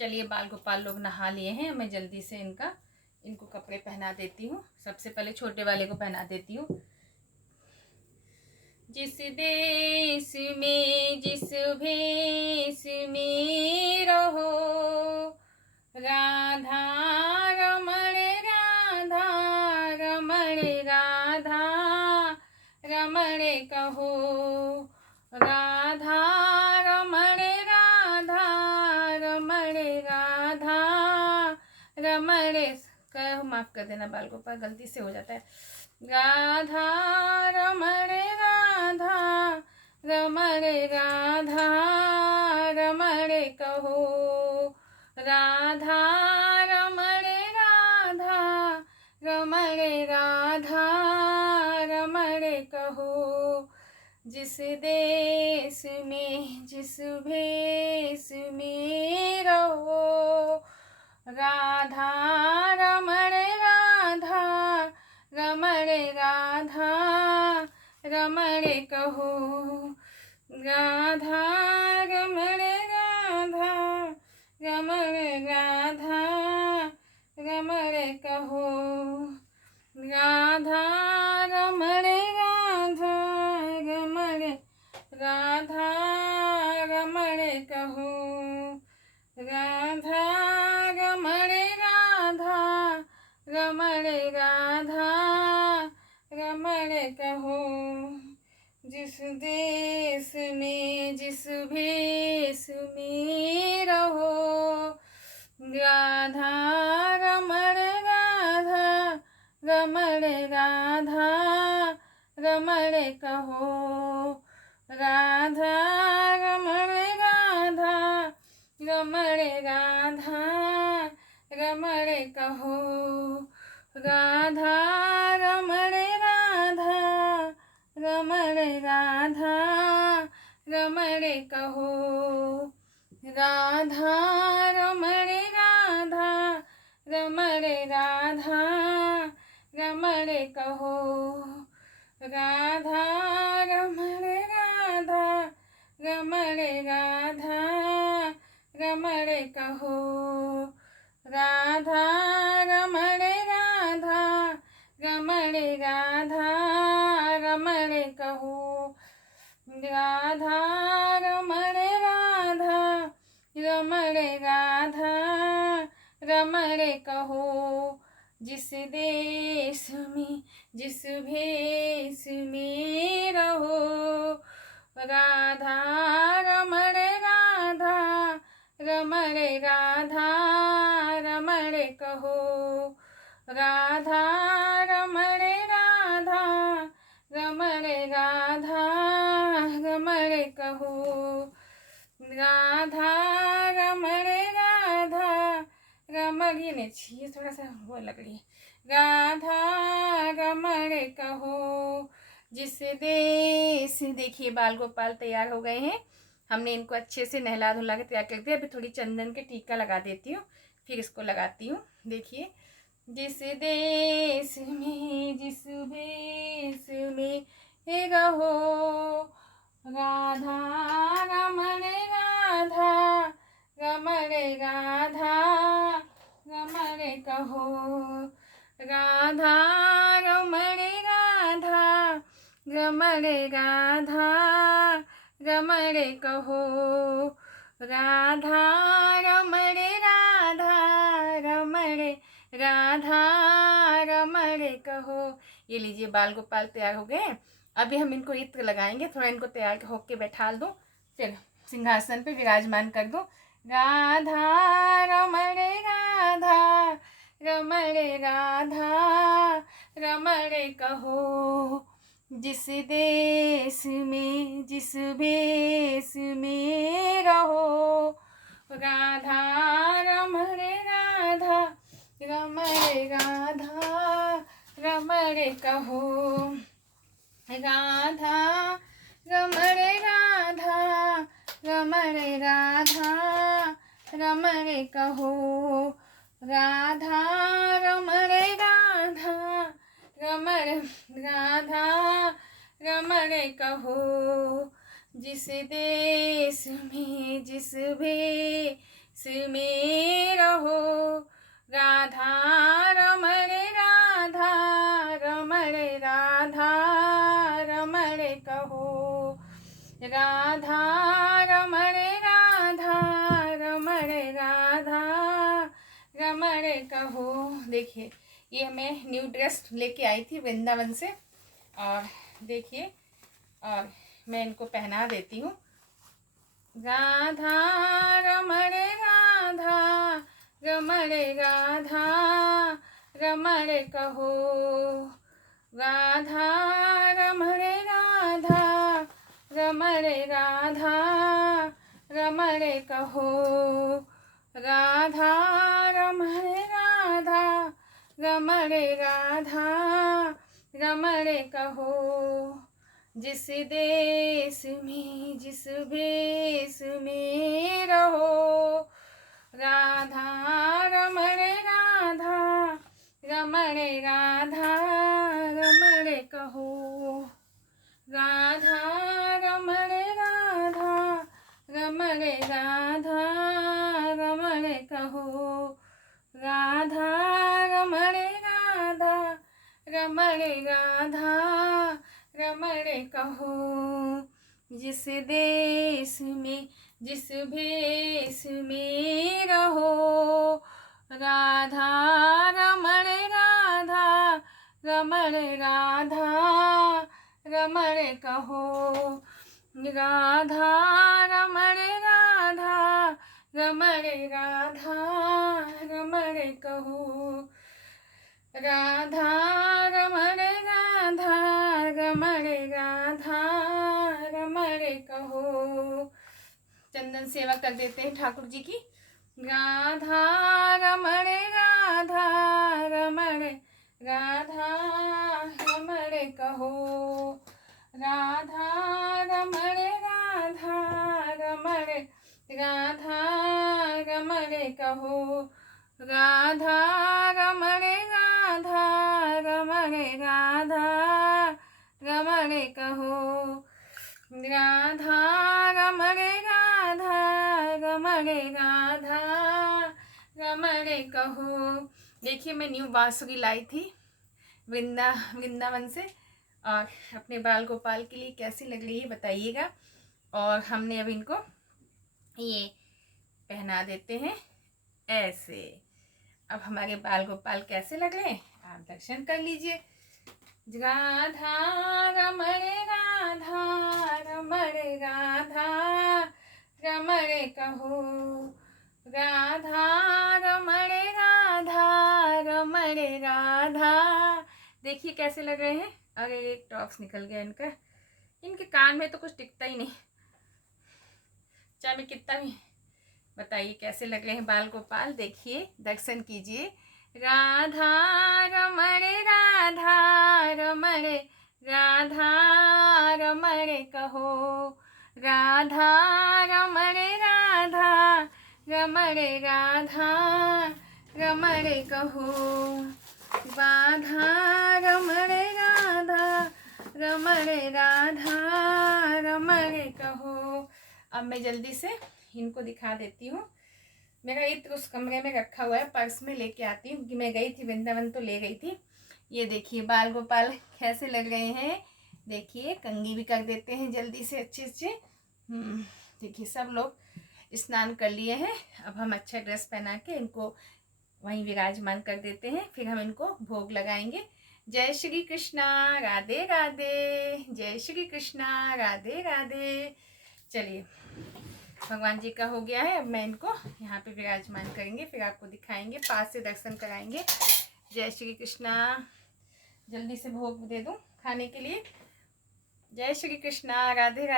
चलिए बाल गोपाल लोग नहा लिए हैं, मैं जल्दी से इनको कपड़े पहना देती हूँ। सबसे पहले छोटे वाले को पहना देती हूँ। जिस देश में जिस भेष में रहो, राधा रमण राधा रमण राधा रमण कहो, राधा रमण राधा रमण राधा रमण कहो। माफ कर देना बाल गोपाल, गलती से हो जाता है। राधा रमण राधा रमण राधा रमण कहो, राधा रमण राधा रमण राधा रमण कहो। जिस देश में जिस भेष में रहो, राधा रमण राधा रमण राधा रमण कहो, राधा रमण राधा रमण राधा रमण कहो, राधा रमण राधा रमण राधा रमण कहो, राधा रमण राधा रमण राधा रमण कहो। जिस देश में जिस भेष में रहो, राधा रमण राधा रमण राधा रमण कहो, राधा रमण राधा रमण राधा रमण कहो, राधा रमण राधा रमण राधा रमण कहो, राधा रमण राधा रमण राधा रमण कहो, राधा रमण राधा रमण राधा रमण कहो, राधा रमण राधा रमण राधा रमण कहो, राधा रमण राधा रमण राधा रमण कहो। जिस देश में जिस भेष में रहो, राधा रमण राधा रमण राधा रमण कहो, राधा रमण राधा रमण राधा रमण कहो, राधा रमण राधा रमण, ये नहीं चाहिए, थोड़ा सा वो लग रही है। राधा रमण कहो। जिस देश, देखिए बाल गोपाल तैयार हो गए हैं। हमने इनको अच्छे से नहला धुला के तैयार कर दिया। अभी थोड़ी चंदन के टीका लगा देती हूँ, फिर इसको लगाती हूँ। देखिए, जिस देश में जिस भेष में रहो, राधा रमण राधा रमण राधा रमण कहो, राधा रमण राधा रमण राधा रमण कहो, राधा रमण राधा रमण राधा रमण कहो। ये लीजिए बाल गोपाल तैयार हो गए। अभी हम इनको इत्र लगाएंगे। थोड़ा इनको तैयार होके बैठा दूँ, फिर सिंहासन पे विराजमान कर दूँ। राधा रमण राधा रमण राधा रमण कहो, जिस देश में जिस भेष में रहो, राधा रमण राधा रमण राधा रमण कहो, राधा रमण राधा रमण राधा रमण कहो, राधा रमण राधा रमण राधा रमण कहो। जिस देश में जिस भेष में रहो। राधा रमण राधा रमण राधा रमण कहो। राधा रमण राधा रमण राधा रमण कहो। देखिए ये मैं न्यू ड्रेस लेके आई थी वृंदावन से, और देखिए और मैं इनको पहना देती हूँ। राधा रमण राधा रमण राधा रमण कहो। राधा रमण राधा रमण राधा रमण कहो। राधा रमण राधा रमण राधा रमण कहो। जिस देश में जिस भेष में रहो। राधा रमण राधा रमण राधा रमण कहो। राधा रमण राधा रमण राधा रमण कहो। राधा रमण राधा रमण राधा रमण कहो। जिस देश में जिस भेष में रहो। राधा रमण राधा रमण राधा रमण कहो। राधा रमण राधा रमण राधा रमण कहो। राधा रमण राधा रमण राधा रमण कहो। चंदन सेवा कर देते हैं ठाकुर जी की। राधा रमण राधा रमण राधा रमण कहो। राधा रमण राधा रमण राधा रमण कहो। राधा रमण राधा रमण राधा रमण कहो। राधा रमण राधा रमण राधा रमण कहो। देखिए मैं न्यू बांसुरी लाई थी वृंदावन से, और अपने बाल गोपाल के लिए कैसी लग रही है बताइएगा। और हमने अब इनको ये पहना देते हैं ऐसे। अब हमारे बाल गोपाल कैसे लग रहे हैं आप दर्शन कर लीजिए। राधा रमण राधा रमण राधा रमण कहो। राधा रमण राधा रमण राधा। देखिए कैसे लग रहे हैं। अरे एक टॉप्स निकल गया इनका, इनके कान में तो कुछ टिकता ही नहीं, चाहे मैं कितना भी। बताइए कैसे लग रहे हैं बाल गोपाल। देखिए दर्शन कीजिए। राधा रमण राधा रमण राधा रमण कहो। राधा रमण राधा रमण राधा रमण कहो। राधा रमण राधा रमण राधा रमण कहो। अब मैं जल्दी से इनको दिखा देती हूँ। मेरा इत्र उस कमरे में रखा हुआ है, पर्स में लेके आती हूँ कि मैं गई थी वृंदावन तो ले गई थी। ये देखिए बाल गोपाल कैसे लग रहे हैं। देखिए कंघी भी कर देते हैं जल्दी से अच्छे से। देखिए सब लोग स्नान कर लिए हैं। अब हम अच्छा ड्रेस पहना के इनको वहीं विराजमान कर देते हैं, फिर हम इनको भोग लगाएंगे। जय श्री कृष्णा, राधे राधे। जय श्री कृष्णा, राधे राधे। चलिए भगवान जी का हो गया है। अब मैं इनको यहाँ पे विराजमान करेंगे, फिर आपको दिखाएंगे, पास से दर्शन कराएंगे। जय श्री कृष्णा। जल्दी से भोग दे दूँ खाने के लिए। जय श्री कृष्णा, राधे राधे।